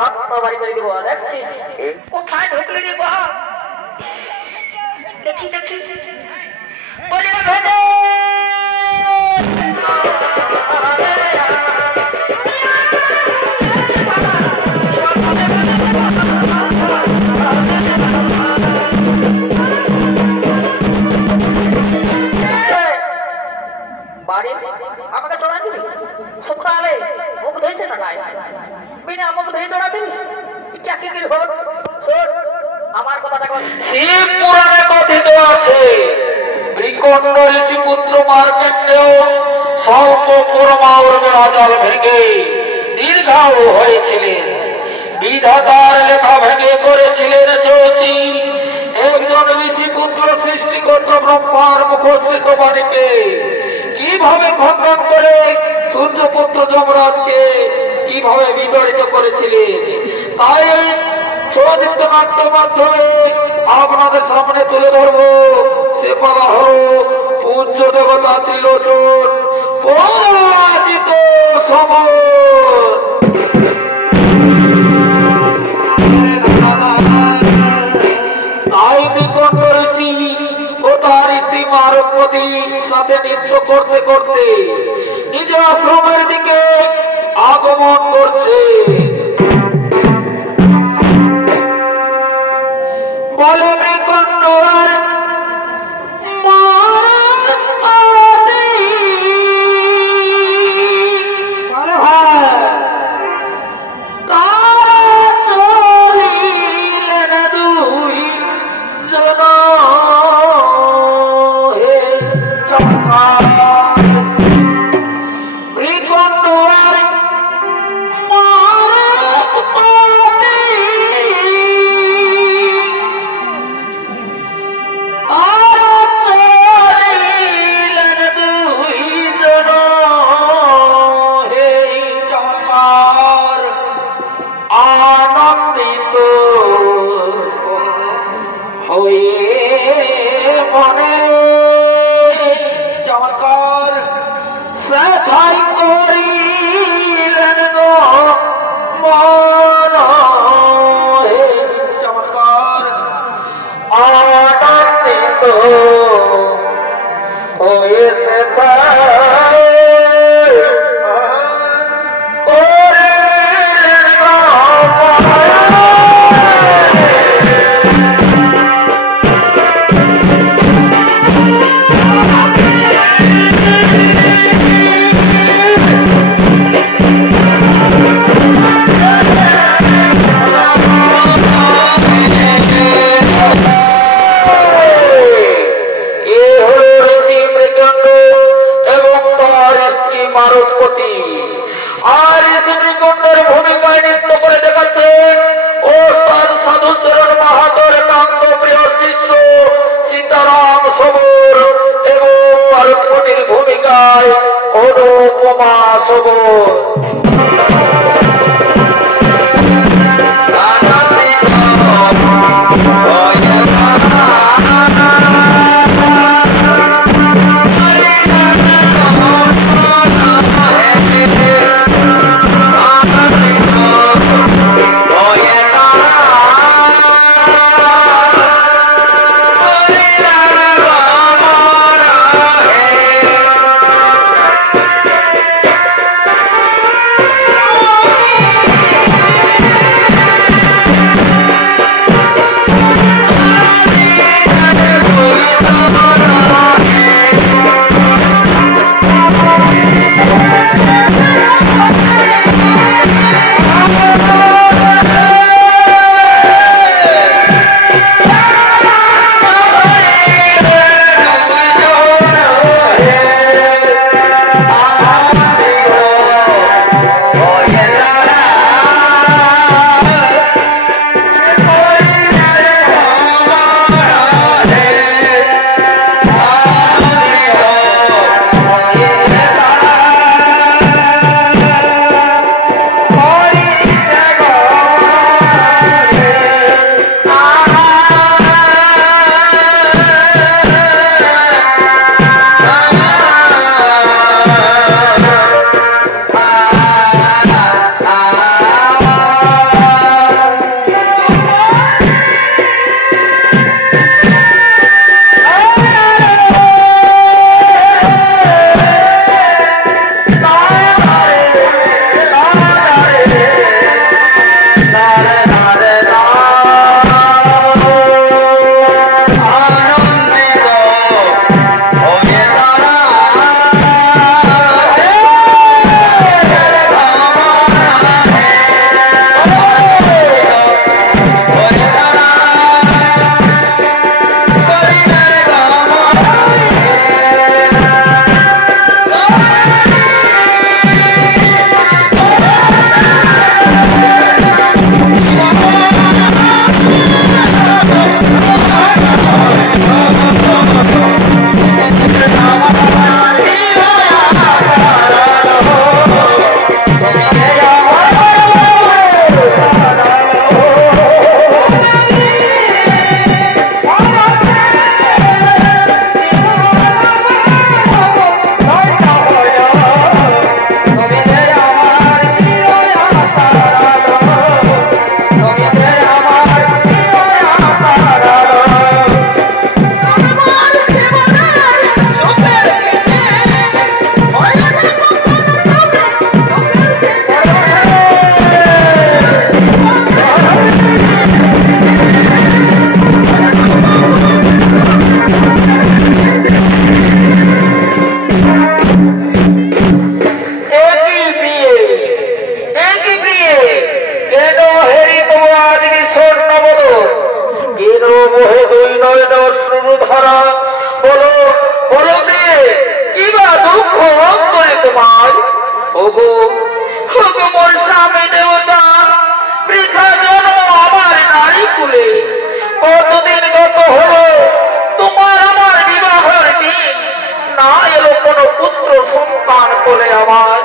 রক্ত বাড়ি করে দিব দেখছিস কোথায় ঢুকলি দিব দেখি দেখি বলে ভেদে বাড়ি আমাকে চড়া দিবি সকালে মুখ ধুইছে না নাই বিনা মুখ ধুই চড়া দিবি চাকরি হোক শোন আমার কথাটা শিব পুরাণে কথিত আছে ত্রিকণ্ড ঋষি পুত্র মার্কণ্ডেয় স্বল্প পরমাবরণের আজাল ভেঙে দীর্ঘায়ু হয়েছিলেন বিধাতার লেখা ভেঙে করেছিলেন চৌচি একজন ঋষি পুত্র সৃষ্টিকর্তা ব্রহ্মার মুখস্থিত বাণীকে কিভাবে খণ্ডন করে সূর্যপুত্র যমরাজকে কিভাবে বিতাড়িত করেছিলেন তাই চলচ্চিত্র নাট্য মাধ্যমে আপনাদের সামনে তুলে ধরবো সে বলা হল পূজ্য দেবতা ত্রিলোচন পরাজিত সমর তাই ত্রিকণ্ড ঋষি ও তার স্ত্রী মারবতীর সাথে নৃত্য করতে করতে নিজ আশ্রমের দিকে আগমন করছে বলে ত্রিকণ্ড দীন মোহে দুই নয়ন অশ্রুধারা। বলো বলো প্রিয়ে, কি বা দুঃখ করে তোমার? ওগো ওগো মোর স্বামী দেবতা, বৃথা জন্ম আমার নারী কুলে। কতদিন গত হলো তোমার আমার বিবাহের দিন, না এলো কোনো পুত্র সন্তান কোলে আমার।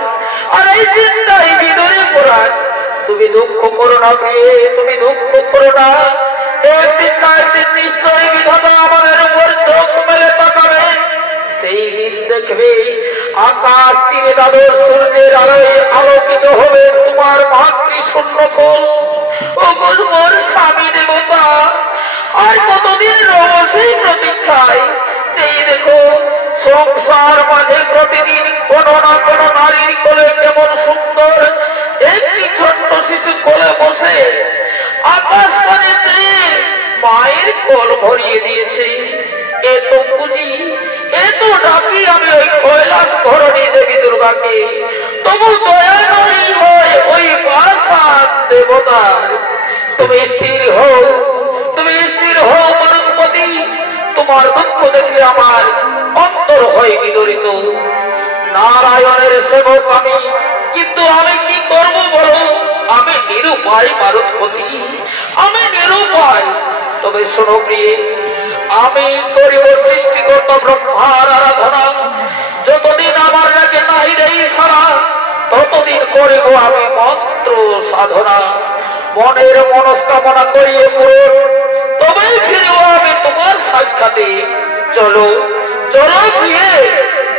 আর এই চিন্তায় বিদরে পড়ার। তুমি দুঃখ করো না প্রিয়ে, তুমি দুঃখ করো না। একদিন না একদিন নিশ্চয়ই বিধাতা আমাদের উপর চোখ মেলে তাকাবে। সেই দিন দেখবে আকাশ চিরে দাদর সূর্যের আলোয় আলোকিত হবে তোমার মাতৃ শূন্য কোল। ও মোর স্বামী দেবতা, আর কতদিন রব সেই প্রতীক্ষায়? চেয়ে দেখো সংসার মাঝে প্রতিদিন কোন না কোন নারীর কোলে কেমন সুন্দর একটি ছোট্ট শিশু কোলে বসে আকাশ পানে চেয়ে মায়ের কোল ভরিয়ে দিয়েছে। এত পুঁজি এত ডাকি আমি ওই কৈলাস ধরণী দেবী দুর্গাকে, তবু দয়া নয় হয় ওই পাষাণ দেবতার। তুমি স্থির হও, তুমি স্থির হও মারুতপতি। তোমার দুঃখ দেখলে আমার অন্তর হয় বিদরিত। নারায়ণের সেবক আমি, কিন্তু আমি কি করব বলো? আমি নিরুপায় মারুতপতি, আমি নিরুপায়। তবে শোনো প্রিয়ে, আমি করিব সৃষ্টিকর্তা ব্রহ্মার আরাধনা। যতদিন আমার রাগে নাই দেই সারা, ততদিন করিব আমি মন্ত্র সাধনা। মনের মনস্কামনা করিয়ে পূরণ, তবেই ফিরব আমি তোমার সাক্ষাতে। চলো চলো প্রিয়ে,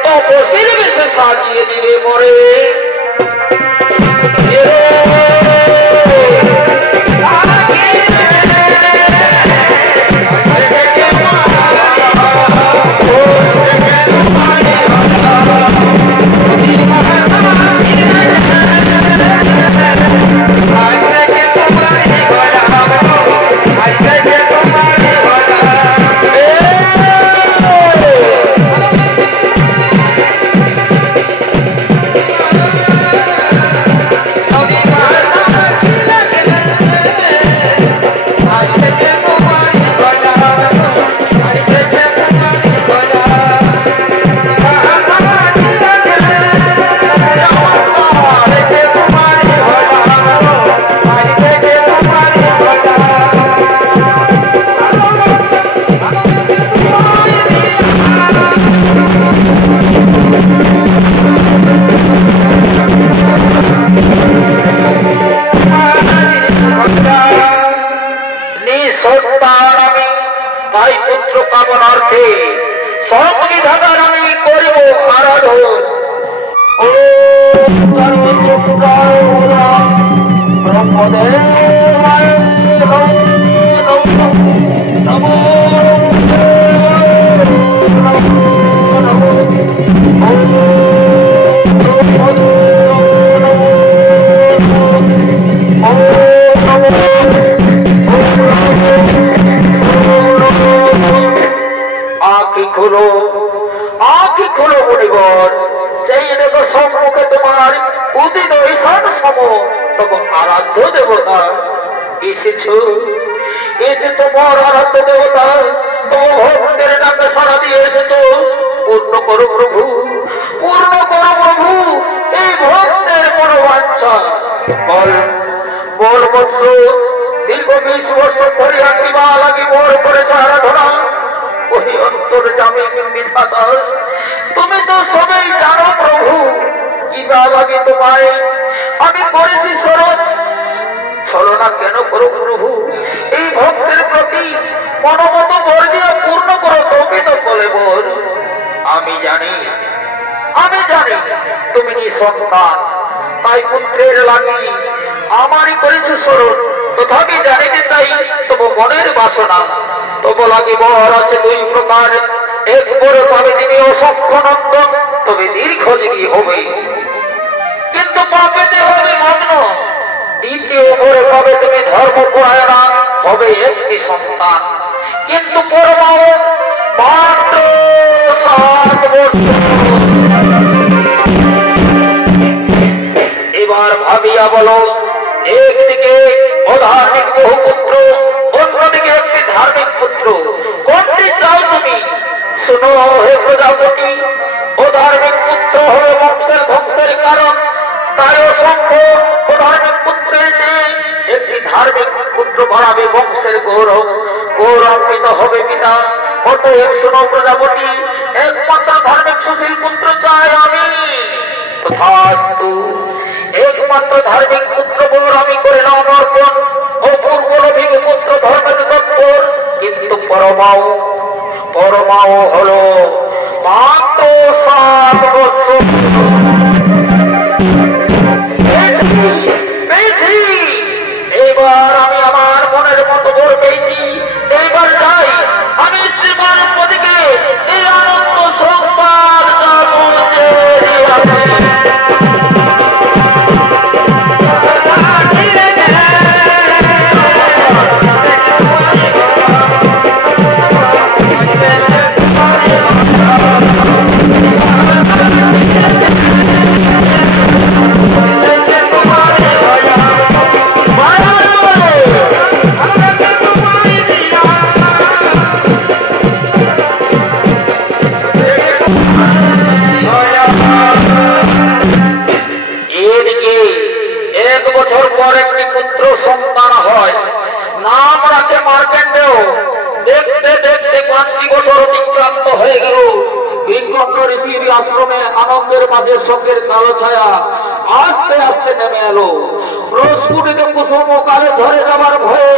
তপসীর বেশে সাজিয়ে দিবে মরে। দীর্ঘ 20 বছর ধরে আত্মা লাগি মোর করেছে আরাধনা। ওই অন্তর্যামী বিধাতা, তুমি তো সবাই জানো প্রভু, কি বা লাগে তোমায় আমি করেছি স্মরণ। ছলনা কেন করো প্রভু? এই ভক্তের প্রতি মনোমত বর দিয়া পূর্ণ করো, তবে তো বলে বর। আমি জানি তুমি নিঃসন্তান, তাই পুত্রের লাগি আমারই করেছো স্মরণ। তথাপি জানিতে চাই তবু মনের বাসনা। তবু লাগে বর আছে দুই প্রকার, এক বরে পাবে তুমি অসংখ্য নন্দন, তবে দীর্ঘজীবী হবে, কিন্তু পাপেতে হবে মগ্ন। দ্বিতীয় বরে পাবে তুমি ধর্মপরায়ণা, হবে একটি সন্তান, কিন্তু পরমাও মাত্র 7 বছর। এবার ভাবিয়া বলো, একদিকে অধার্মিক বহু পুত্র, অন্যদিকে একটি ধার্মিক শোনো হে প্রজাপতি, অধার্মিক পুত্র হলো বংশের ধ্বংসের কারণ। তাই অসংখ্য অধার্মিক পুত্রের চেয়ে একটি ধার্মিক পুত্র বাড়াবে বংশের গৌরব, গৌরবান্বিত হবে পিতা। অতএব শোনো প্রজাপতি, একমাত্র ধার্মিক সুশীল পুত্র চাই আমি। তথাস্তু। একমাত্র ধার্মিক পুত্র বর আমি করে নাও অর্পণ। অপূর্ব নভিক পুত্র ধর্মের তৎপর, কিন্তু পরমাও হলো মাত্র 7 বৎসর। এবার আমি আমার মনের মতো বর পেয়েছি। এইবার যাই আমি শ্রীমান পদিকে এই আনন্দ সংবাদ পৌঁছে সন্তান হয়, নাম রাখে মার্কেন্ডেয়। দেখতে দেখতে 5টি বছর অতিক্রান্ত হয়ে গেল। বৃক্ষণ্ড ঋষির আশ্রমে আনন্দের মাঝে শোকের কালো ছায়া আস্তে আস্তে নেমে এলো। প্রস্ফুটিত কুসুম কালে ঝরে যাবার ভয়ে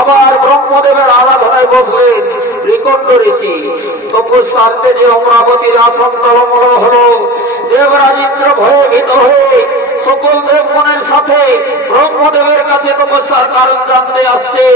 আবার ব্রহ্মদেবের আরাধনায় বসলেন বৃক্ষণ্ড ঋষি। তপস্যার্থে যে অমরাবতীর আসন টলমল হলো। দেবরাজ ইন্দ্র ভয়ে ভীত হয়ে সকল দেবগণের সাথে ব্রহ্মদেবের কাছে তপস্যার কারণ জানতে আসছে।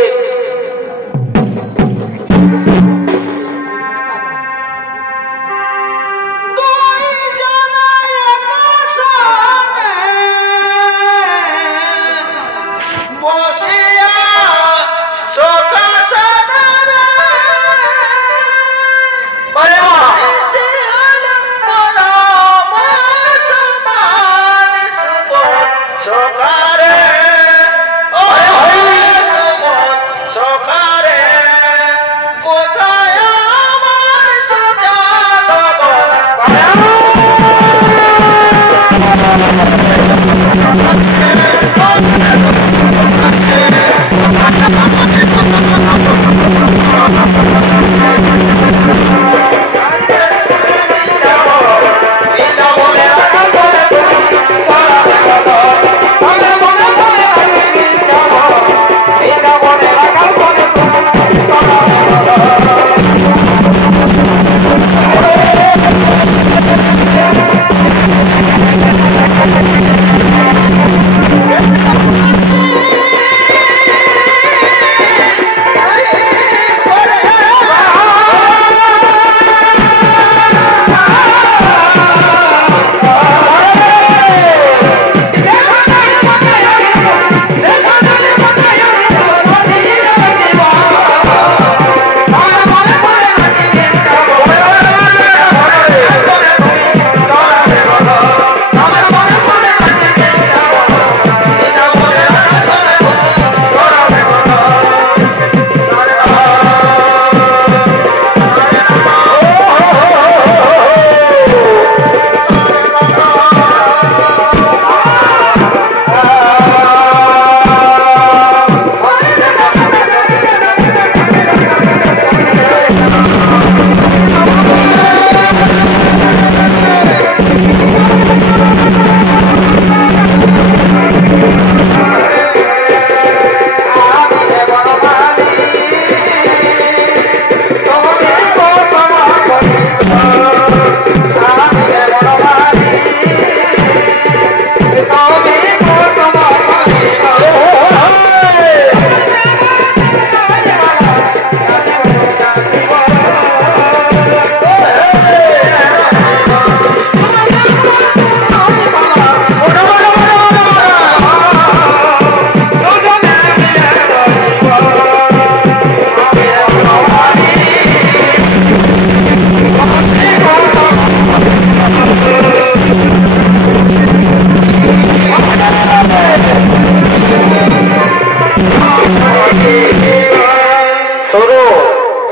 শোনো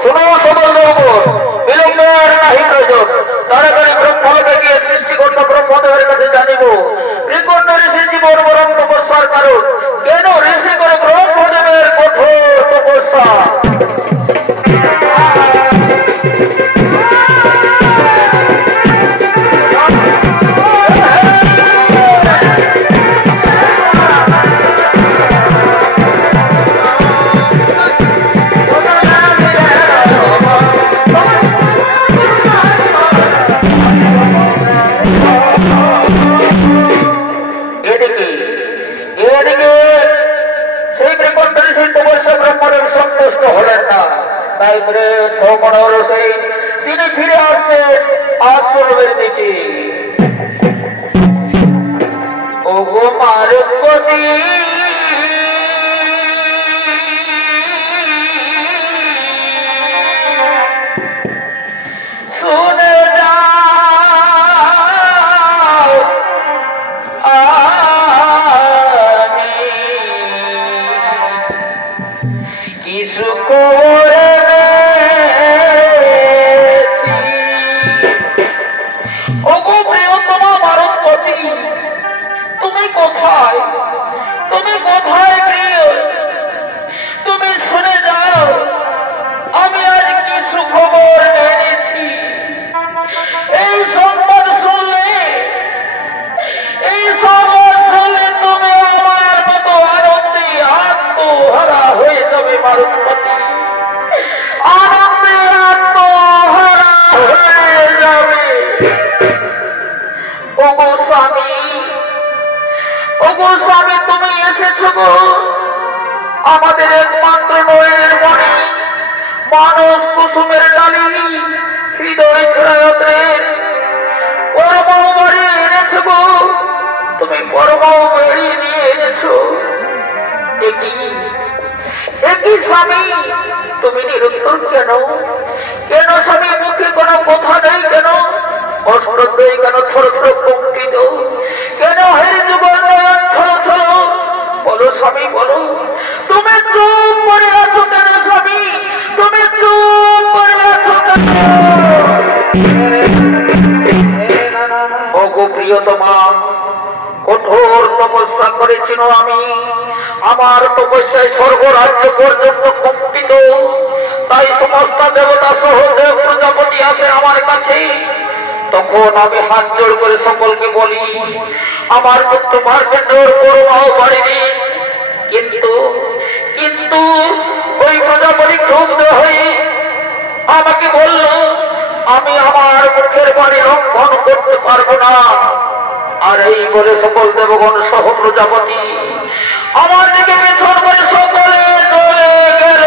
শোনো সকল জগৎ, বিলম্বের জানিব ত্রিকণ্ড ঋষি জীবন বরং তপস্যার কারণ কেন ঋষি করে ব্রহ্মদেবের কঠোর তপস্যা। সন্তুষ্ট হলেন না, তাই তিনি ফিরে আসছেন আশ্রমের দিকে। ওগো মারুপতি শুনে যাও আমি কি সুখ তুমি কোথায় প্রিয়? তুমি শুনে যাও আমি আজ কি সুখবর এনেছি। এই সংবাদ শুনলে তুমি আমার মতো আনন্দে আত্মহারা হয়ে যাবে মারুপতি, আনন্দে আত্মহারা হয়ে যাবে। ওগো স্বামী, ওগো স্বামী, তুমি এসেছ গো আমাদের একমাত্র নয়নের মনে মানস কুসুমের ডালি হৃদয় ছড়ায়ত্রের পরমাও বাড়ি এনেছ গো, তুমি পরমাও বেরিয়ে নিয়ে এনেছ। একই স্বামী, তুমি নিরন্তর কেন? কেন স্বামী মুখে কোনো কথা নেই কেন? অষ্টদয় কেন থর থর কম্পিত? কেন হের যুগল নয়ন ছল ছল? বলো স্বামী বলো, তুমি চুপ করে আছো কেন স্বামী? তুমি চুপ করে আছো কেন? ওগো প্রিয়তমা, কঠোর তপস্যা করেছিল আমি, আমার তপস্যায় স্বর্গরাজ্য পর্যন্ত কম্পিত। তাই সমস্ত দেবতা সহ দেব প্রজাপতি আসে আমার কাছে। তখন আমি হাত জোড় করে সকলকে বলি আমার পুত্র মার্কণ্ডেয়র পরমাও বাড়িনি। কিন্তু কিন্তু ওই প্রজাপতি ক্ষুব্ধ হয়ে আমাকে বলল আমি আমার মুখের বাণী লঙ্ঘন করতে পারবো না। আর এই বলে সকল দেবগণ সহ প্রজাপতি আমার দিকে পেছন করে সকলে চলে গেল।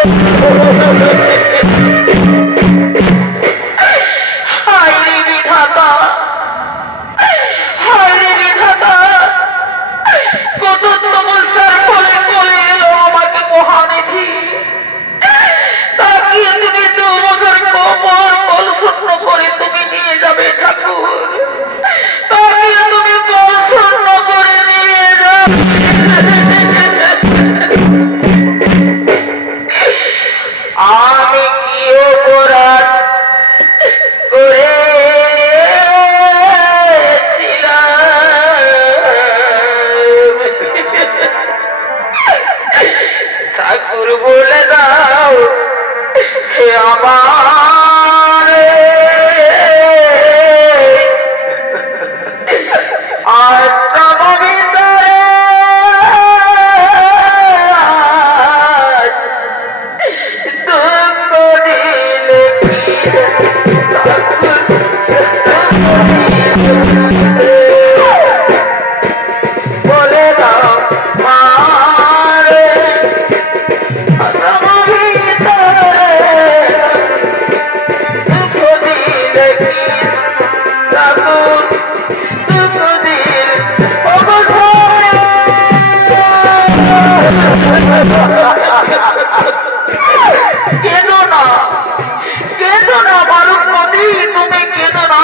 তুমি নিয়ে যাবে ঠাকুর, তাকে তুমি প্রসন্ন করে নিয়ে যাবে। আমি কি অপরাধ করেছিলাম ঠাকুর বলে দাও হে আমার কেঁদো না, কেঁদো না মারুপতি, তুমি কেঁদো না।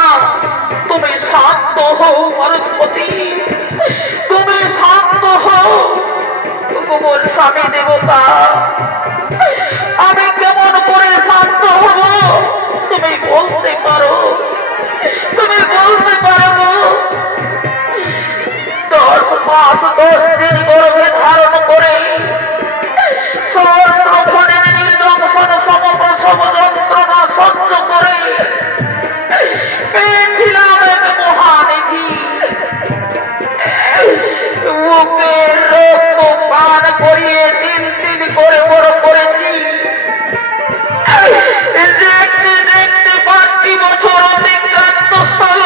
তুমি শান্ত হও মারুপতি, তুমি শান্ত হও। গোবর স্বামী দেবতা, আমি কেমন করে শান্ত হব তুমি বলতে পারো? তুমি বলতে পারো গো? 10 দিন গর্ভে ধারণ করে সহস্র ফণের নির্দংশন সমপ্রসব যন্ত্রণা সহ্য করে পেয়েছিলাম এক মহানিধি। বুকের রক্ত পান করিয়ে দিন দিন করে বড় করেছি। দেখতে দেখতে 5টি বছর অতিক্রান্ত হল।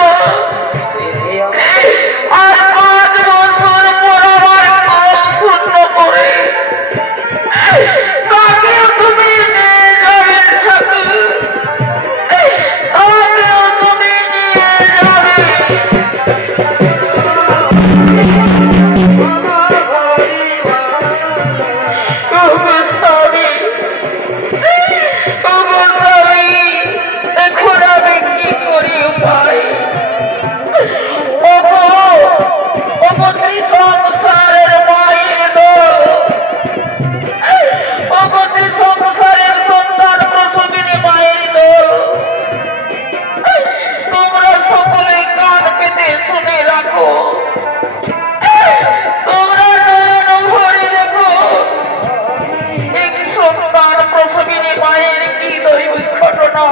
আর 5 বছর পর আমার কল শূন্য করে তাকেও তুমি নিয়ে যাবে সাথে, তাকেও তুমি নিয়ে যাবে। এখন আমি কি করি উপায়? সংসারের মায়ের দল, অগতি সংসারের সন্তান প্রসবিনী মায়ের দল, তোমরা সকলে কান পেতে শুনে রাখো। তোমরা নয়ন ভরে দেখো এক সন্তান প্রসবিনী মায়ের কি দৈবিক ঘটনা।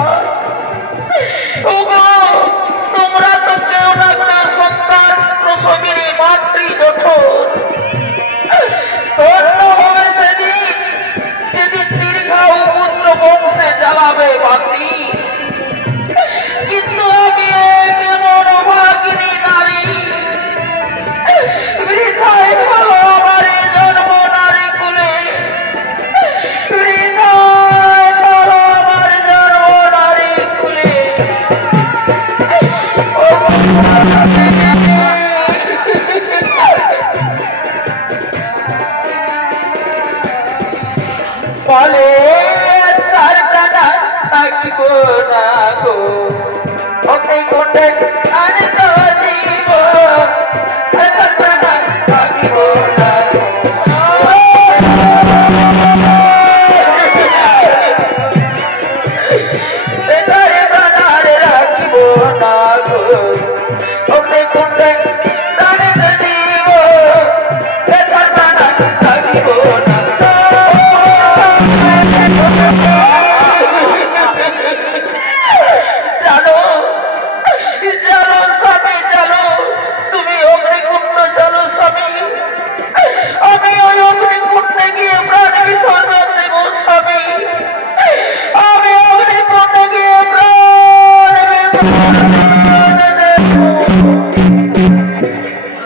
তোমরা তো কেউ না কেউ সন্তান প্রসবিনী মাতৃ জঠর। ধন্য হবে সেদিন যেদিন দীর্ঘায়ু পুত্র বংশে জ্বালাবে বাতি। কিন্তু আমি কেমন অভাগিনী নারী, বৃথায় গেল আমার জন্ম নারী কুলে, বৃথায় গেল আমার জন্ম নারী কুলে। বলে সারটা থাকিব না গো, অগ্নি কোটে আরে তো জীব সারটা থাকিব না। সেটারে বানারে রাখিব না গো, অগ্নি কোটে আরে তো জীব সারটা থাকিব না। জানো জানো স্বামী, জানো তুমি অগ্নিকুণ্ড জানো স্বামী। আমি ওই অগ্নিকুণ্ডে গিয়ে প্রাণ বিসর্জন দেব স্বামী। আমি অগ্নিকুণ্ডে গিয়ে প্রাণ বিসর্জন দেব।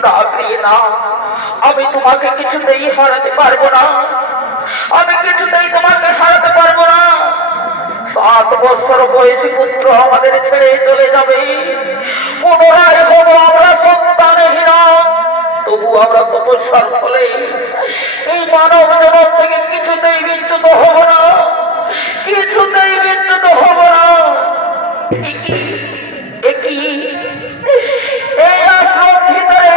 না প্রিয় না, আমি তোমাকে কিছুতেই হারাতে পারবো না। আমি কিছুতেই তোমাকে হারাতে পারবো না। 7 বছর বয়সী পুত্র আমাদের ছেড়ে চলে যাবে। পুনরায় হব আমরা সন্তানহীনা। তবু আমরা তপস্যার ফলে এই মানব জগৎ থেকে কিছুতেই বিচ্যুত হব না, কিছুতেই বিচ্যুত হব না। এই আশ্রম ভিতরে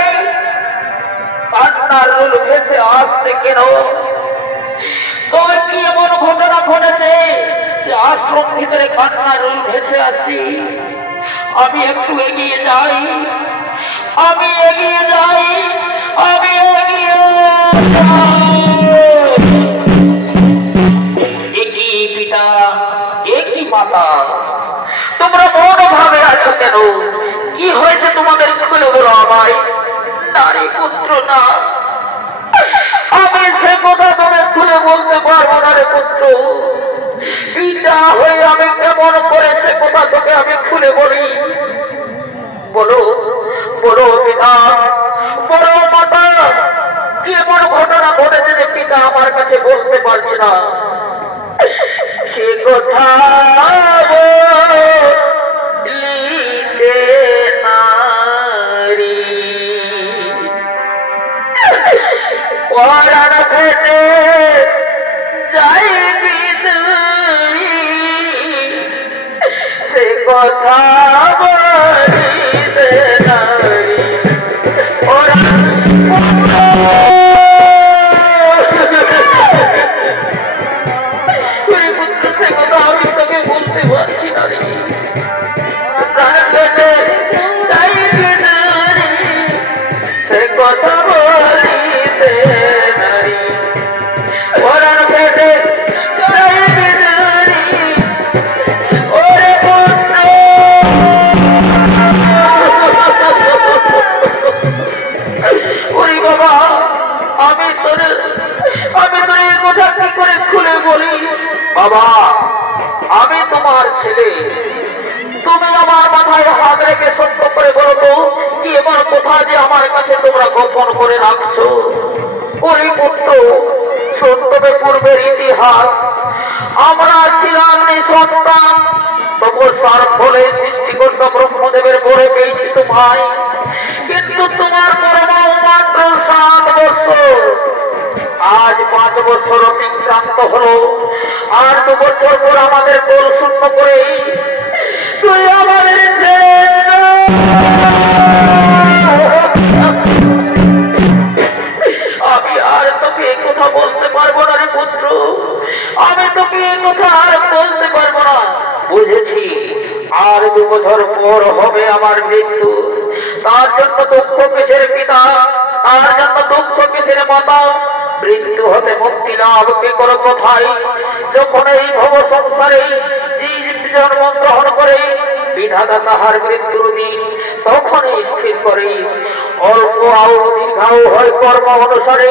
কান্নার রুল ভেসে আসছে কেন? তবে কি এমন ঘটনা ঘটেছে যে আশ্রম ভিতরে কান্নার রুল ভেসে আসছি? আমি একটু এগিয়ে যাই, আমি এগিয়ে যাই, আমি এগিয়ে একই পিতা একই মাতা, তোমরা মন ভাবে আছো কেন? কি হয়েছে তোমাদের খুলে বলো আমায়। নারী পুত্র না, আমি সে কথা তোদের খুলে বলতে পারবো না রে পুত্র। পিতা হয়ে আমি কেমন করে সে কথা তোকে আমি খুলে বলি? বলো বলো পিতা, বলো মাতা, কি এমন ঘটনা ঘটেছে যে পিতা আমার কাছে বলতে পারছে না? সে কথা বলিতে নারী পরাণ ফেটে যাই বিদুরি, সে কথা বলিতে নারী পরাণ পুত্র, সে কথা আমি তোকে বলতে পারছি না রে। প্রাণ ফেটে যাই বিদুরি, সে কথা বলি বাবা, আমি তোমার ছেলে। তুমি আমার মাথায় হাত রেখে সত্য করে বলো তো, কি এমন কথা যে আমার কাছে তোমরা গোপন করে রাখছো? ওই পুত্র, সত্যবে পূর্বের ইতিহাস। আমরা ছিলাম নিঃসন্তান, তপস্যার ফলে সৃষ্টিকর্তা ব্রহ্মদেবের বরে পেয়েছি তোমায়। কিন্তু তোমার পরমাও মাত্র 7 বছর। আজ 5 বছর অতিক্রান্ত হলো, আর 2 বছর পর আমাদের কোল শূন্য করে তুই আমাদের আমি আর তোকে কথা বলতে পারবো না রে পুত্র, আমি তোকে কথা আর বলতে পারবো না। বুঝেছি, আর 2 বছর পর হবে আমার মৃত্যু। তার জন্য দুঃখ কিসের পিতা, তার জন্য দুঃখ কিসের মাতা? মৃত্যু হতে মুক্তি লাভ কে করো কোথায়? যখন এই ভব সংসারে জীব জন্ম গ্রহণ করে বিধাতা তাহার মৃত্যুর দিন তখনই স্থির করে। অল্প আয়ু দীর্ঘায়ু হয় কর্ম অনুসারে,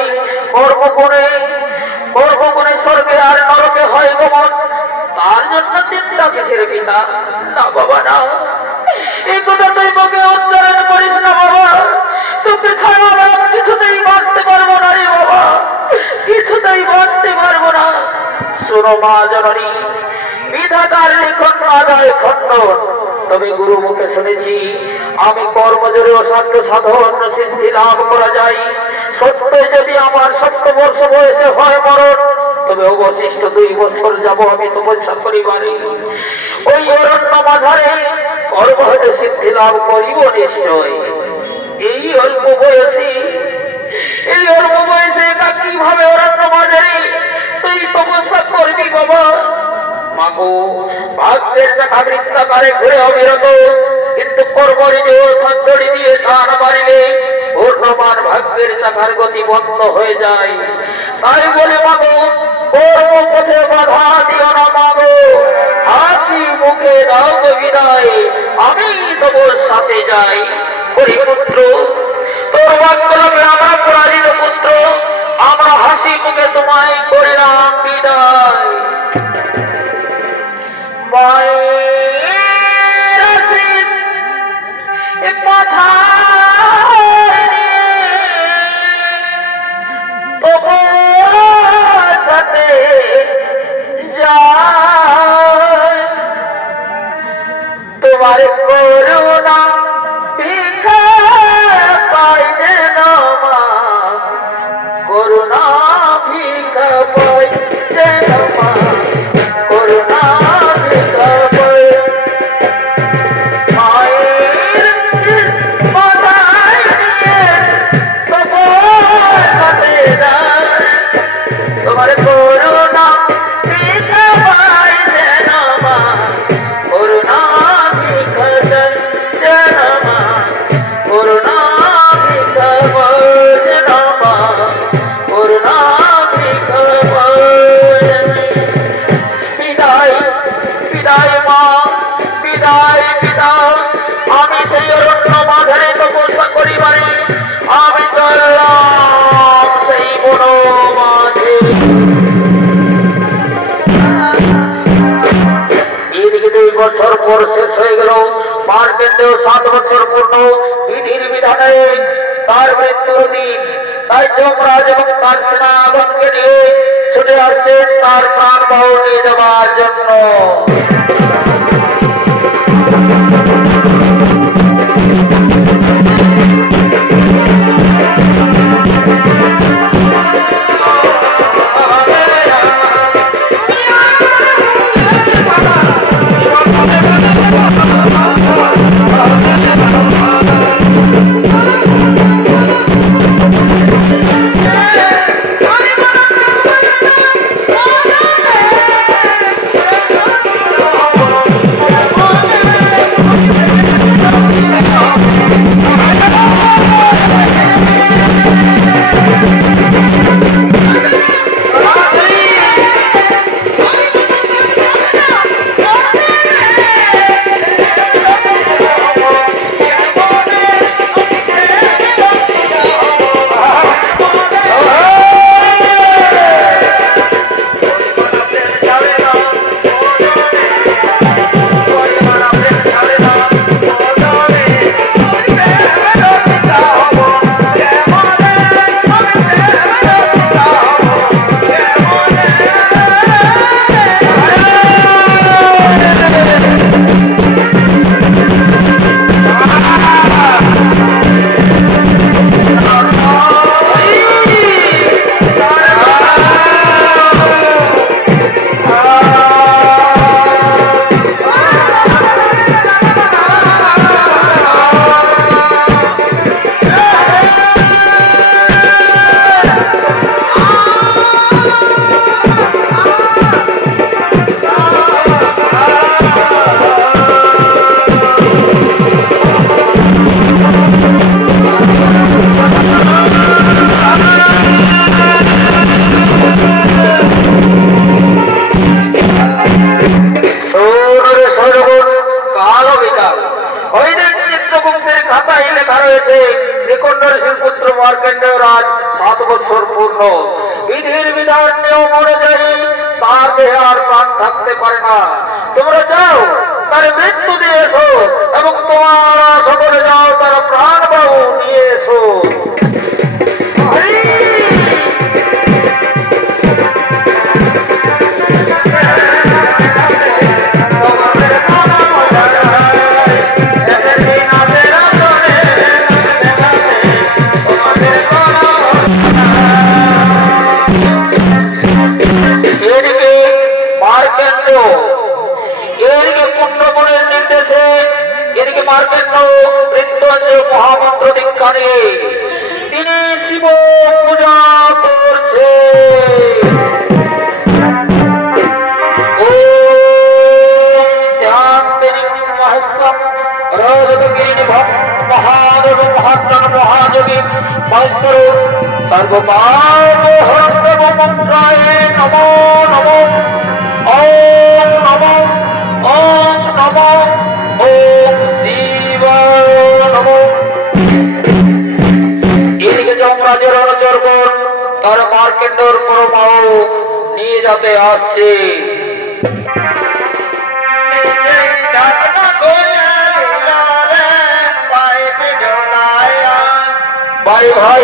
কর্মগুণে স্বর্গে আর নরকে হয় গমন। তার জন্য চিন্তা কিসের পিতা? না বাবা না, এই কথা তুই মুখে উচ্চারণ করিস না বাবা। তোকে ছাড়া আমি কিছুতেই বাঁচতে পারবো না রে বাবা, কিছুতেই বাঁচতে পারবো না। শোনো মা জননী, বিধাতার লিখন আদায় খণ্ডন। তবে গুরু মুখে শুনেছি আমি কর্মজোরে অসাধ্য সাধন সিদ্ধি লাভ করা যায়। সত্যি যদি আমার 70 বর্ষ বয়সে হয় মরণ, তবে অবশিষ্ট 2 বছর যাব আমি তপস্যা করিবারে ওই অরণ্য মাঝারে কর্ম হতে সিদ্ধি লাভ করিব নিশ্চয়। এই অল্প বয়সে এটা কিভাবে অরণ্য মাঝারে তুই তপস্যা করবি বাবা? মাগো, ভাগ্যের চাকা বৃত্তাকারে ঘুরে অবিরত, কিন্তু কর্মরি জোর দড়ি দিয়ে টান মারিলে ঘূর্ণমান ভাগ্যের চাকার গতি বন্ধ হয়ে যায়। তাই বলে মাগো, কর্মপথে বাধা দিও না মাগো, হাসি মুখে দাও গো বিদায়, আমি তোমার সাথে যাই। পুত্র, তোর ভাগ্য লাভে আমরা পরাজিত পুত্র, আমরা হাসি মুখে তোমায় করিলাম বিদায়। তোমার করুণা ভিক্ষা পাই যেন মা, করুণা ভিক্ষা পাই যেন মা, করুণা ভিক্ষা পাই। মায়ের মাথায় নিয়ে তোমার করুণা ভিক্ষা পাই যেন মা, করুণা ভিক্ষা যেন মা, করুণা ভিক্ষা পাই যেন মা, করুণা ভিক্ষা পাই। বিদায় বিদায় মা, বিদায় পিতা, আমি সেই অরণ্য মাঝারে তপস্যা করিবারে আমি চললাম সেই বন মাঝে। এদিকে 2 বছর পর শেষ হয়ে গেল, মার্কেন্ডেও 7 বছর পূর্ণ। বিধির বিধানে তার মৃত্যুর দিন। তাই যমরাজ এবং তার সেনাগণকে নিয়ে ছুটে আসছেন তার প্রাণ বাহু নিয়ে যাওয়ার জন্য। ঋষির পুত্র মার্কণ্ডেয় রাজ 7 বছর পূর্ণ। বিধির বিধান নিয়ম অনুযায়ী তার দেহে আর প্রাণ থাকতে পারে না। তোমরা যাও তার মৃত্যু দিয়ে এসো এবং তোমরা সকলে যাও তার প্রাণ বাহু নিয়ে এসো। মহামন্ত্র দীক্ষা নিয়ে তিনি শিব পূজা করছে। মহাযোগী সর্বকার্যমন্ত্রায় নমো নমো ওম নমো ওম নমো ওম শিব নমো। এদিকে যমরাজের অনুচরগণ তার মার্কেন্ডর পরমাণু নিয়ে যেতে আসছে। ভাই ভাই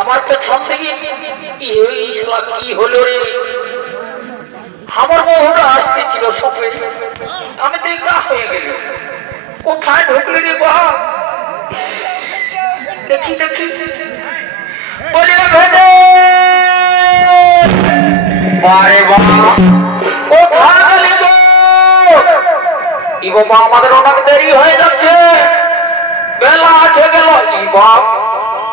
আমার তো ছম থেকে কি হলো রে, আমার বহুরা আসতেছিল সঙ্গে, আমি তো গা হয়ে গেল। কোথায় ঢুকলি রে বাবা? দেখি দেখি বলে ভেদে বারে বাবা কোথায় গেলি গো? ই বাবা আমাদের অনেক দেরি হয়ে যাচ্ছে, বেলা আছে গেল। ই বাপ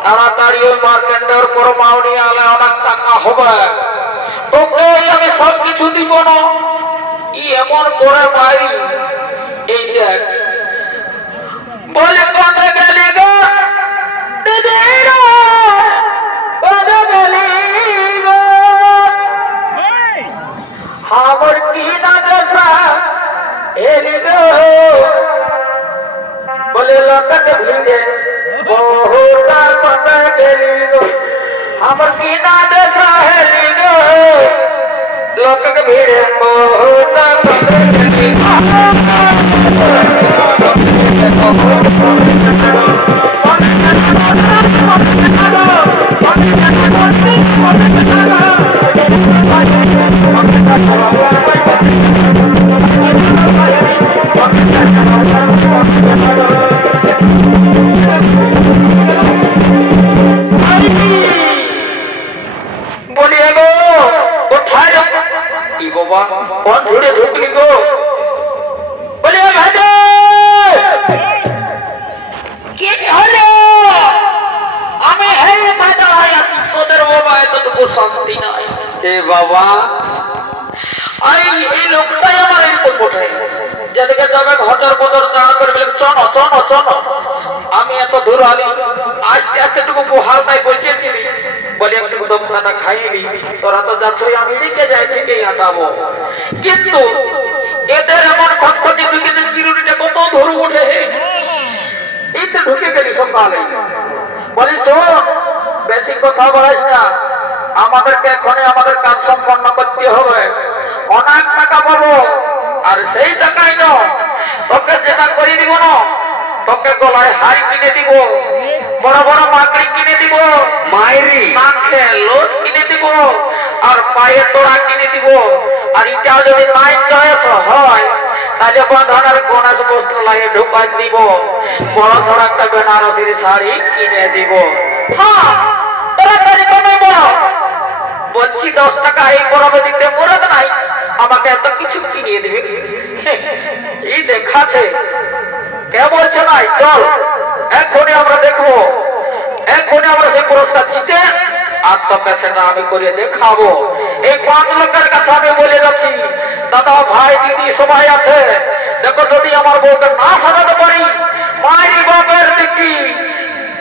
তাড়াতাড়ি ওই মার্কেন্ডের পরমাণু নিয়ে আলে, অনেক টাকা হবে। তোকে আমি সব কিছু দিব না। ই এমন করে বাইরি এই দেখ বলে কোথায় গেলি গো দিদি রে, কোথায় গেলি গো? আমার কি না দশা এলি গো, বলে লোকের ভিড়ে বহুটা কোথায় গেলি গো? আমার কি না দশা হেলি গো, লোকের ভিড়ে বহুটা কোথায় গেলি গো? বলিয়ে গো কোথায় কি বাবা কোন ঝুড়ে ঢুকলি গো? বলিয়ে ভাজে কি হলো? আমি হেই ভাজা হয়ে আছি, তোদের বাবা এতটুকু শান্তি নাই। এ বাবা এই লোকটাই আমার এরকম কোথায় যেদিকে যাবে ঘটর পটর চাড়া করে বলে চনো চনো চনো। আমি এত দূর আলি আস্তে আস্তে টুকু পোহালটাই বসেছিলি বলে একটু দমখানা খাইনি। তোরা তো যাচ্ছই আমি লিখে যাই ঠিকই হাঁটাবো, কিন্তু এদের এমন খচখচে ঢুকে যে চিরুনিটা কত ধরু উঠে। এই তো ঢুকে গেলি সকালে বলি শোন বেশি কথা বলিস না, আমাদেরকে এখনই আমাদের কাজ সম্পন্ন করতে হবে। অনেক টাকা পাবো, আর সেই টাকাই ন তোকে যেটা করে দিব না, তোকে গলায় হাই কিনে দিব, বড় বড় মাকড়ি কিনে দিব, মায়েরি নাকে লোট কিনে দিব, আর পায়ে তোড়া কিনে দিব। আর এটা যদি নাই চয়েস হয় তাহলে বাঁধানোর গণেশ বস্ত্র লাগে ঢুকাই দিব, বড় সড় একটা বেনারসির শাড়ি কিনে দিব। হ্যাঁ তাড়াতাড়ি কমে বলো, বলছি 10 টাকা এই পরবে দিতে মুরাদ নাই, আমাকে এত কিছু কিনিয়ে দেবে। এই দেখাছে কে বলছে নাই, চল এখনই আমরা দেখবো, এখনই আমরা সেই পুরস্কার জিতে আর তোকে সেটা আমি করে দেখাবো। এই 5 লোকের কাছে আমি বলে যাচ্ছি, দাদা ভাই দিদি সবাই আছে, দেখো যদি আমার বউকে না সাজাতে পারি মায়ের বাপের দিকি।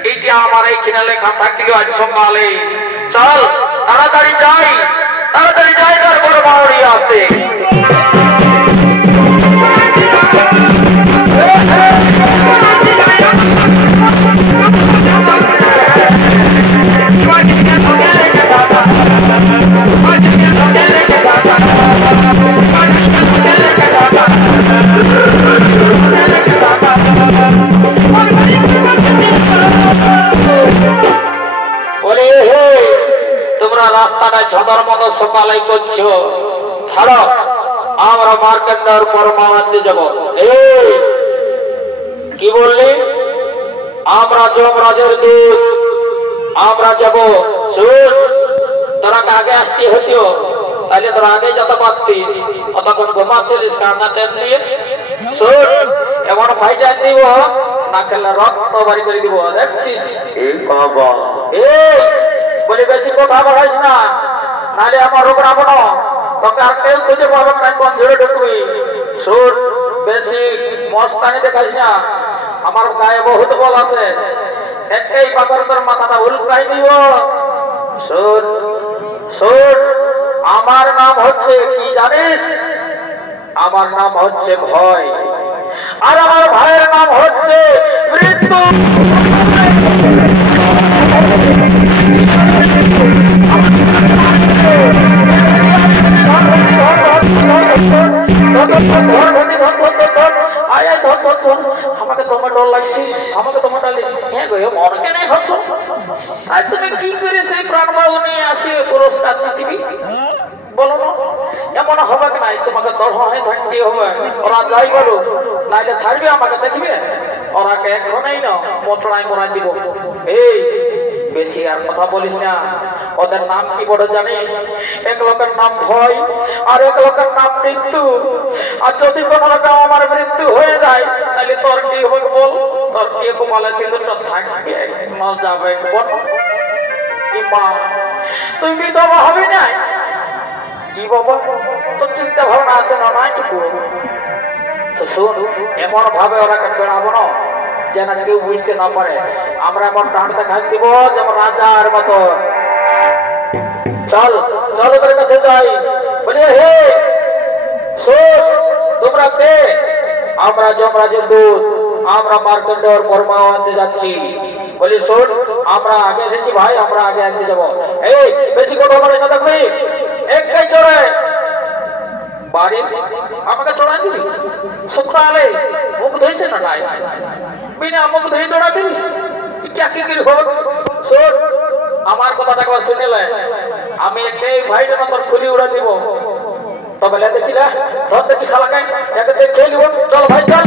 এইটা আমার এইখানে লেখা থাকলো আজ সকালে। চল তাড়াতাড়ি যাই, তাড়াতাড়ি যাই, তারপরে মাওড়ি আসতে। তোমরা রাস্তাটা ঝড়ের মতো সকালাই করছো, ছাড়ো আমরা মার্কেটের পরমানন্দে যাব। এই কি বললি, আমরা যমরাজের দূত, আমরা যাব। শুন তোরা আগে আসতে হতো, তাহলে তোরা আগে যেতে পারতিস, অতক্ষণ ঘুমাচ্ছিলিস কান্নাতে নিয়ে। শুন এমন ফাইজান দিব না খেলে রক্ত বাড়ি করে দিব, দেখছিস? এই বাবা এই বলে বেশি কথা বলিস না, নাহলে আমার রোগ রাবণ তোকে আর কেউ খুঁজে পাবে না, কোন ধরে ঢুকবি। শুন বেশি মস্তানি দেখাইস না, আমার গায়ে বহুত বল আছে, একটাই পাথর তোর মাথাটা উল্কাই দিব। শুন শুন আমার নাম হচ্ছে কি জানিস? আমার নাম হচ্ছে ভয়, আর আমার ভাইয়ের নাম হচ্ছে মৃত্যু। আমাকে তোমার ডর লাগছে, আমাকে তোমার ডালে হ্যাঁ গো মরকে নেই হচ্ছ। আর তুমি কি করে সেই প্রাণবায়ু নিয়ে আসে পুরস্কার দিবি বলো না? এমন হবে নাই, তোমাকে দরহায় থাকতে হবে। ওরা যাই বলো নাইলে ছাড়বে, আমাকে দেখবে, ওরাকে এখনই না মোচড়ায় মোড়াই দিব। এই বেশি আর কথা বলিস না, ওদের নাম কি বড় জানিস? এক লোকের নাম ভয়, আর এক লোকের নাম মৃত্যু। আর যদি কোন রকম আমার মৃত্যু হয়ে যায় তাহলে তোর কি হবে বল? তোর বিয়ে কমালে সিঁদুরটা থাকবে না যাবে বল? কি মা তুই বিধবা হবি না? কি বাবা তোর চিন্তা ভাবনা আছে না নাইটুকু? তো শোন এমন ভাবে ওরাকে বেড়াবো না যেন কেউ বুঝতে না পারে। আমরা এমন ডান্ড দেখাই দিব যেমন রাজার মতো। চল চল ওদের কাছে যাই, বলে হে শোন তোমরা কে? আমরা যমরাজের দূত, আমরা মার্কণ্ডের পরমানন্দে যাচ্ছি। বলি শোন আমরা আগে এসেছি ভাই, আমরা আগে আগে যাবো। এই বেশি কথা বলে না দেখবি, একটাই চড়ে বাড়ি আমাকে চড়াই দিবি। সকালে মুখ ধুয়েছে না নাই, বিনা মুখ ধুয়ে চড়া দিবি, চাকরি কি হোক। শোন আমার কথাটা একবার শুনেলে, আমি একটাই ভাইটা নম্বর খুলি উড়া দিব। তবে দেখছি না ধর দেখি শালাকাই একে দেখে দিব। চল ভাই চল।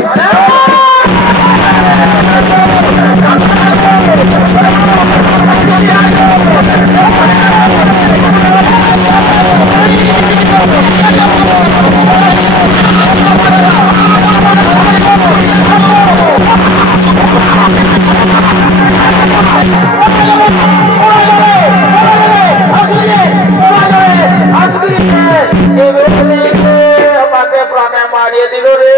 আমাকে প্রাণে মারিয়ে দিল রে।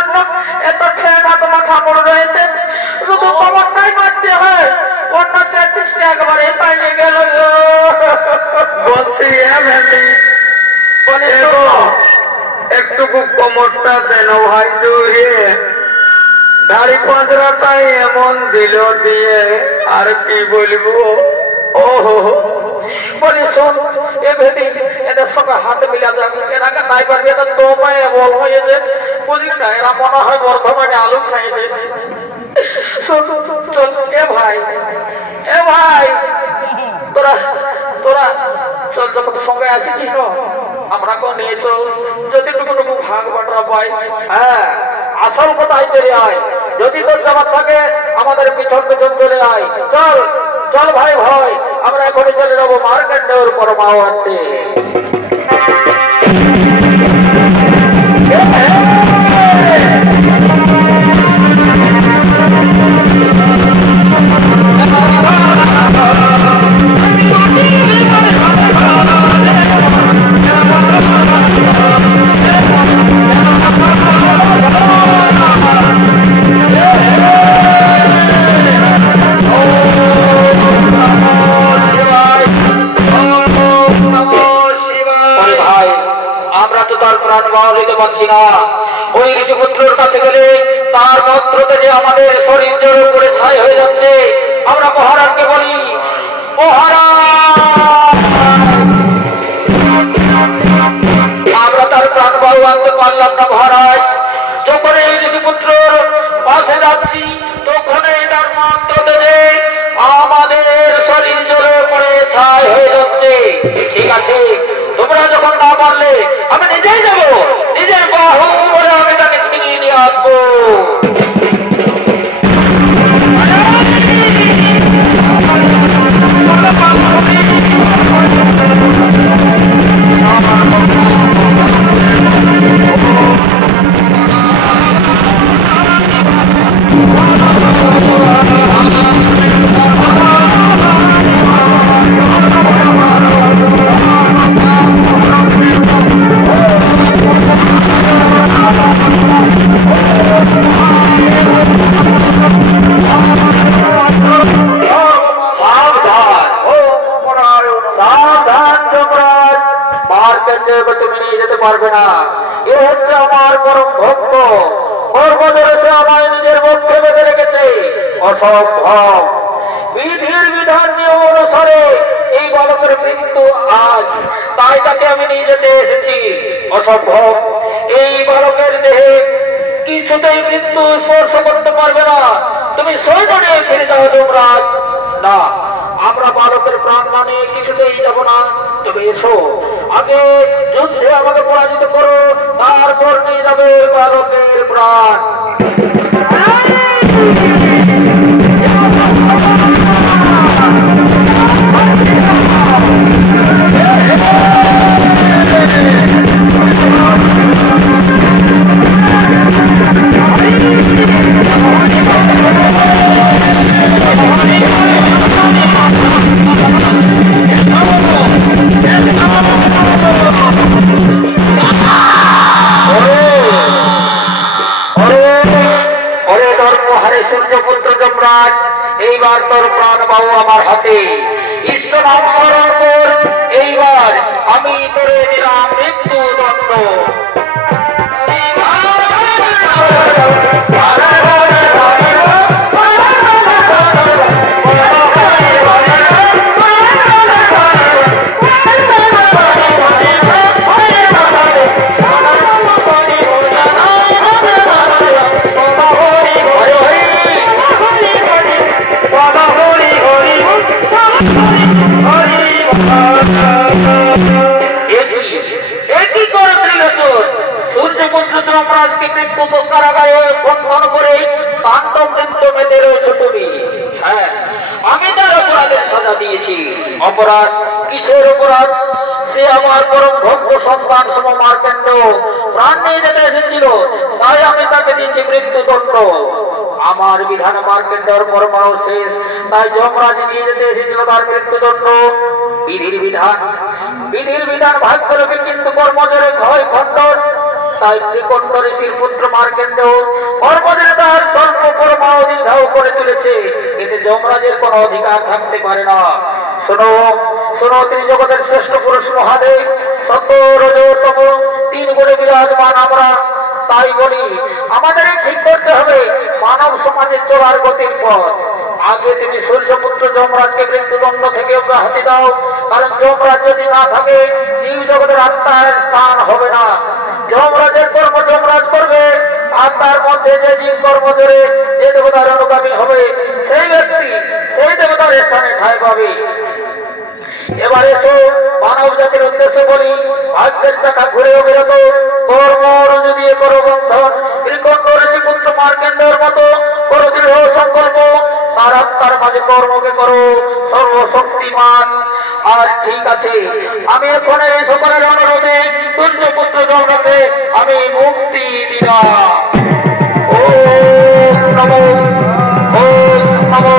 অন্য এত ঠেলা তোমার খামড় রয়েছে, শুধু কমরটাই মারতে হয়, অন্য চাচ্ছিস একেবারে পাইয়ে গেল। বলছি একটুকু কমরটা দেন ভাই, দাড়ি পাঁচরাটাই এমন দিল দিয়ে আর কি বলবো। ও বলি শোন, এ ভেদি এদের সঙ্গে হাত মিলা যাবে, এরাকে তাই পারবি, এটা তোমায় বল হয়েছে বুঝলি না, এরা মনে হয় বর্ধমানে আলু খাইছে। শোন চল, এ ভাই তোরা তোরা চল, যখন সঙ্গে আসিছিস আমরা কেউ নিয়ে চল, যদি টুকু ভাগ বাটরা পাই। হ্যাঁ, আসল কোথায় চলে আয়, যদি তোর যাবার থাকে আমাদের পিছন পিছন চলে আয়। চল চল ভাই ভাই, আমরা এখনই চলে যাবো মার্কেটের পরমাও আনতে। ওই ঋষিপুত্রের কাছে গেলে তার মন্ত্রতে যে আমাদের শরীর জড়ো করে ছাই হয়ে যাচ্ছে, আমরা মহারাজকে বলি মহারাজ আমরা তার প্রাণ বায়ু আনতে পারলাম না মহারাজ। যখন এই ঋষিপুত্রের পাশে যাচ্ছি তখনই তার মন্ত্রতে যে আমাদের শরীর জড়ো করে ছাই হয়ে যাচ্ছে। ঠিক আছে, তোমরা যখন না পারলে আমি নিজেই যাবো, নিজের বাহু বলে আমি তাকে ছিনিয়ে নিয়ে আসবো। তুমি নিয়ে যেতে পারবে না, এ হচ্ছে আমার পরম ভক্ত, গর্ব ধরেছে আমায় নিজের পক্ষে বেঁধে রেখেছে। অসম্ভব, বিধির বিধান নিয়ম অনুসারে এই বালকের মৃত্যু আজ, তাই তাকে আমি নিয়ে যেতে এসেছি। অসম্ভব, এই বালকের দেহে কিছুতেই মৃত্যু স্পর্শ করতে পারবে না। তুমি সৈন্য নিয়ে ফিরে যাও যমরাজ। না, আমরা বালকের প্রাণ মানে কিছুতেই যাব না। তবে এসো, আগে যুদ্ধে আমাকে পরাজিত করো, তারপর নিয়ে যাবে বালকের প্রাণ। এইবার তোর প্রাণ বাবু আমার হাতে, ইষ্ট নাম স্মরণ কর। এইবার আমি তোরে দিলাম মৃত্যুদণ্ড। সূর্যপুত্র যমরাজকে মৃত্যু কারাগারে বন্ধন করে তাণ্ডব নৃত্য মেতে রয়েছে তুমি। হ্যাঁ, আমি তার অপরাধের সাজা দিয়েছি। অপরাধ কিসের অপরাধ? সে আমার পরম ভক্ত সন্তান সম মার্কেন্ড প্রাণ নিয়ে যেতে এসেছিল, তাই আমি তাকে দিয়েছি মৃত্যুদণ্ড। আমার বিধান মার্কেন্ডর পরমাণু শেষ, তাই যমরাজ নিয়ে যেতে এসেছিল তার মৃত্যুদণ্ড। বিধির বিধান ভাগ্য রবি, কিন্তু কর্মজরে ক্ষয় খণ্ডন। তাই বিকণ্ঠ ঋষির পুত্র মার্কেন্ড কর্মদিনে তার স্বল্প পরমাণু দীর্ঘাও করে তুলেছে, এতে যমরাজের কোনো অধিকার থাকতে পারে না। শোনো শোনো, ত্রিজগতের শ্রেষ্ঠ পুরুষ মহাদেব সত্য রজতম তিন গুণে বিরাজমান আমরা, তাই বলি আমাদের ঠিক করতে হবে মানব সমাজের চলার গতির পথ। আগে তুমি সূর্যপুত্র যমরাজকে মৃত্যুদণ্ড থেকে অব্যাহতি দাও, কারণ যমরাজ যদি না থাকে জীব জগতের আত্মার স্থান হবে না। যমরাজের কর্ম যমরাজ করবে, আত্মার মধ্যে যে জীব কর্ম করে যে দেবতার অনুগামী হবে সেই ব্যক্তি সেই দেবতার স্থানে ঠাঁই পাবে। এবার এসো মানব জাতির উদ্দেশ্যে বলি, ভাগ্যের চাকা ঘুরেও বেরোত, কর্ম রুজু দিয়ে করো বন্ধন, ত্রিকণ্ঠ ঋষি পুত্র মার্কেন্ডের মতো করো দৃঢ় সংকল্প, তার আত্মার মাঝে কর্মকে করো সর্বশক্তিমান। আর ঠিক আছে, আমি এখন এই সকলের অনুরোধে সূর্যপুত্র যমরাজকে আমি মুক্তি দিলাম। ওম নমো ওম নমো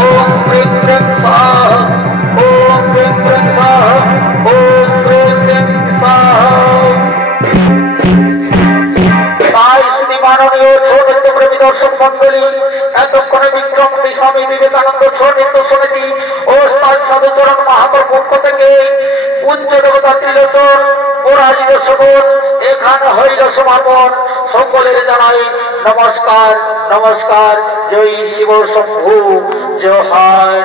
ওম হ্রিং হ্রিং স্বাহা ওম হ্রিং হ্রিং স্বাহা ওম হ্রিং হ্রিং স্বাহা। তাই শ্রী মাননীয় ছোট প্রেমী দর্শক মন্ডলী, এতক্ষণে বিক্রম স্বামী বিবেকানন্দ ছোট সমিতি ও সাধুচরণ মাহাতোর পক্ষ থেকে পূজ্য দেবতা ত্রিলোচন পরাজিত শোভন এখানে হইল সমাপন। সকলের জানাই নমস্কার নমস্কার। জয় শিব শম্ভু, জয়।